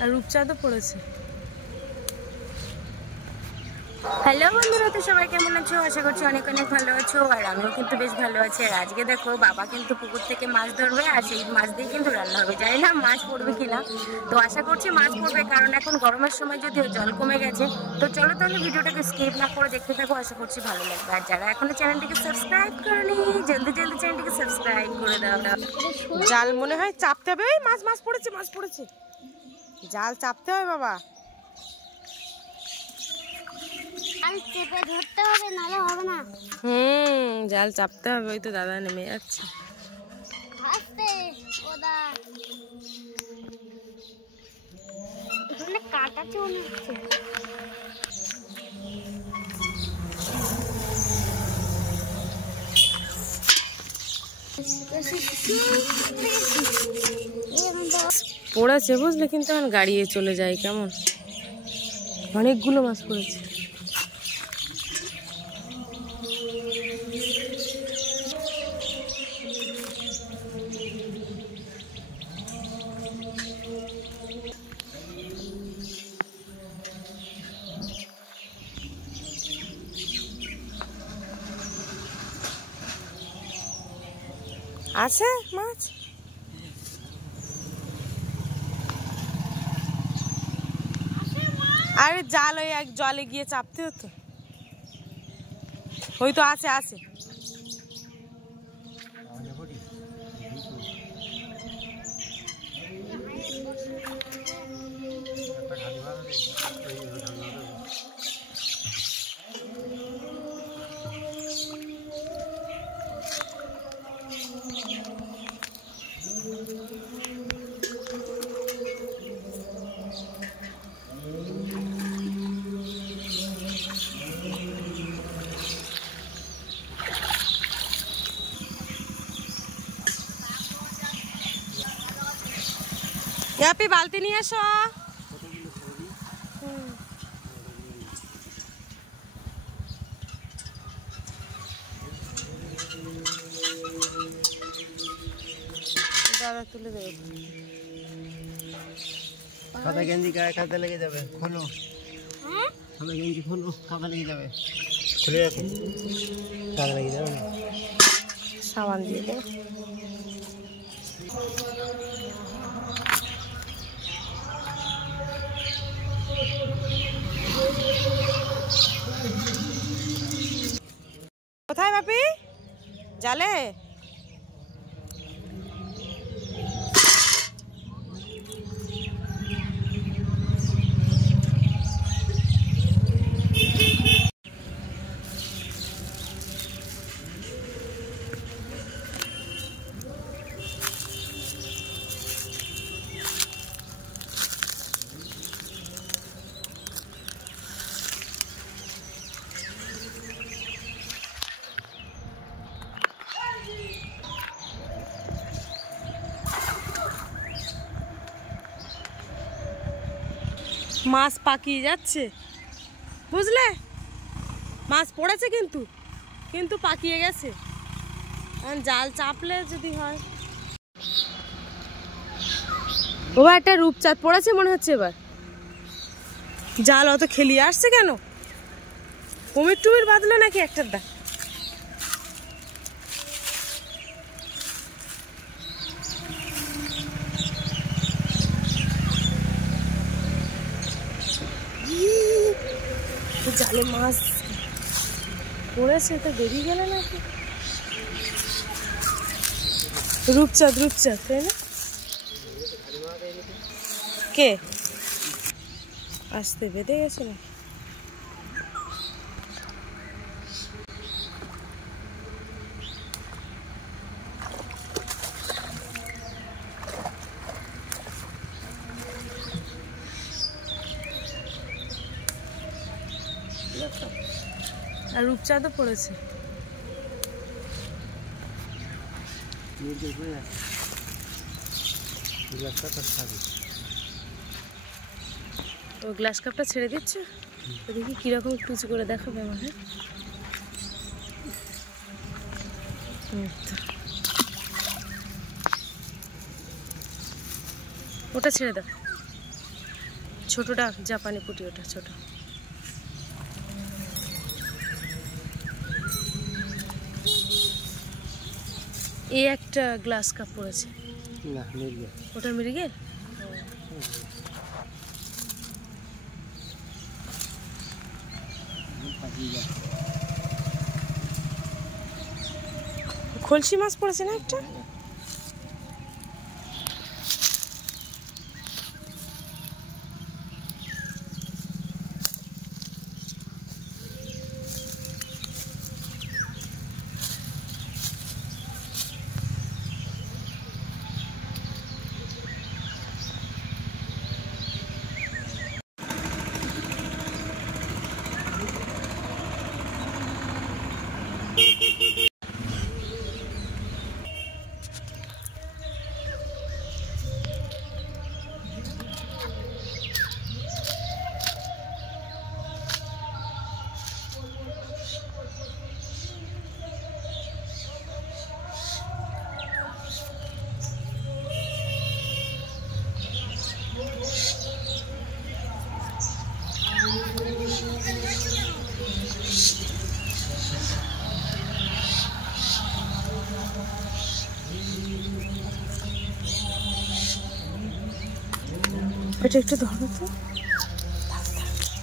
আর রূপচাঁদও পড়েছে। হ্যালো বন্ধুরা, তো সবাই কেমন আছো? আশা করছি অনেক অনেক ভালো আছো। আর আমিও কিন্তু বেশ ভালো আছি। আর আজকে দেখো বাবা কিন্তু পুকুর থেকে মাছ ধরবে, আর সেই মাছ দিয়ে কিন্তু রান্না হবে। জানি না মাছ পড়বে কিনা, তো আশা করছি মাছ পড়বে, কারণ এখন গরমের সময় যদিও জল কমে গেছে। তো চলো তাহলে ভিডিওটাকে স্কিপ না করে দেখতে থাকো, আশা করছি ভালো লাগবে। আর যারা এখনো চ্যানেলটিকে সাবস্ক্রাইব করেনি, জলদি জলদি চ্যানেলটিকে সাবস্ক্রাইব করে দাও। জাল মনে হয় চাপতে হবে। এই মাছ মাছ পড়েছে, মাছ পড়েছে। জাল চাপতে হবে বাবা। চেপে ধরতে হবে, নালে হবে না। জাল চাপতে হবে। ওই তো দাদা নেমে যাচ্ছে। আস্তে ওদা এখানে কাটা চলে যাচ্ছে। পড়েছে বুঝলে, কিন্তু এখন গাড়িয়ে চলে যায় কেমন। অনেকগুলো মাছ পড়েছে। আছে মাছ। আরে জাল ওই এক জলে গিয়ে চাপতে হতো। ওই তো আছে আছে। ইয়াপি বালতি নিয়ে এসো। দাদা তুলে দেবে। কাদা গেঞ্জি গায়ে কাদা লেগে যাবে, খোলো। কাদা গেঞ্জি খোলো, কাদা লেগে যাবে। খুলে রাখো, কাদা লেগে যাবে না। সাবান দিয়ে দে। কোথায় বাপি? জালে? মাছ পাকিয়ে যাচ্ছে বুঝলে, মাছ পড়েছে কিন্তু কিন্তু পাকিয়ে গেছে। জাল চাপলে যদি হয়। ওবার একটা রূপচাঁদ পড়েছে মনে হচ্ছে। এবার জাল অত খেলিয়ে আসছে কেন? কুমির টুমির বাঁধলো নাকি একটার দা? জালে মাছ পড়েছে তো বেরিয়ে গেল নাকি? রূপচাঁদ রূপচাঁদ তাই না? কে আসতে বেঁধে গেছে না? আর রূপচাঁদও পড়েছে। ও গ্লাস কাপটা ছেড়ে দিচ্ছে। দেখি কিরকম একটু উঁচু করে দেখাবে আমার। ওটা ছেড়ে দাও। ছোটটা জাপানি পুঁটি, ওটা ছোট। এই একটা গ্লাস কাপ পড়েছে, না মির্গে, ওটা মৃগেল। খলসি মাছ পড়েছে না একটা? এটা একটু ধরো তো।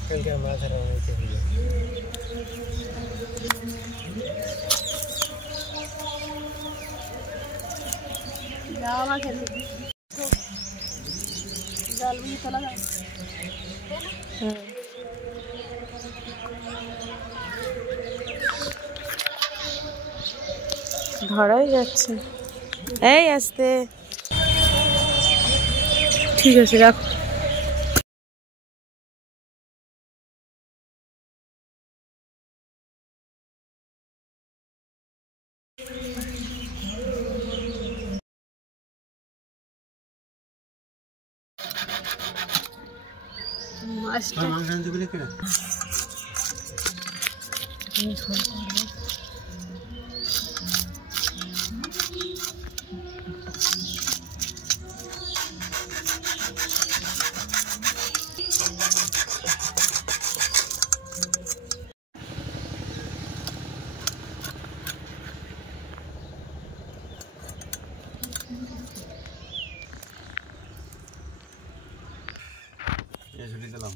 কালকে মাছ ধরা হয়েছে। ধরাই যাচ্ছে। এই আসতে, ঠিক আছে রাখ। মাছটা দিলাম।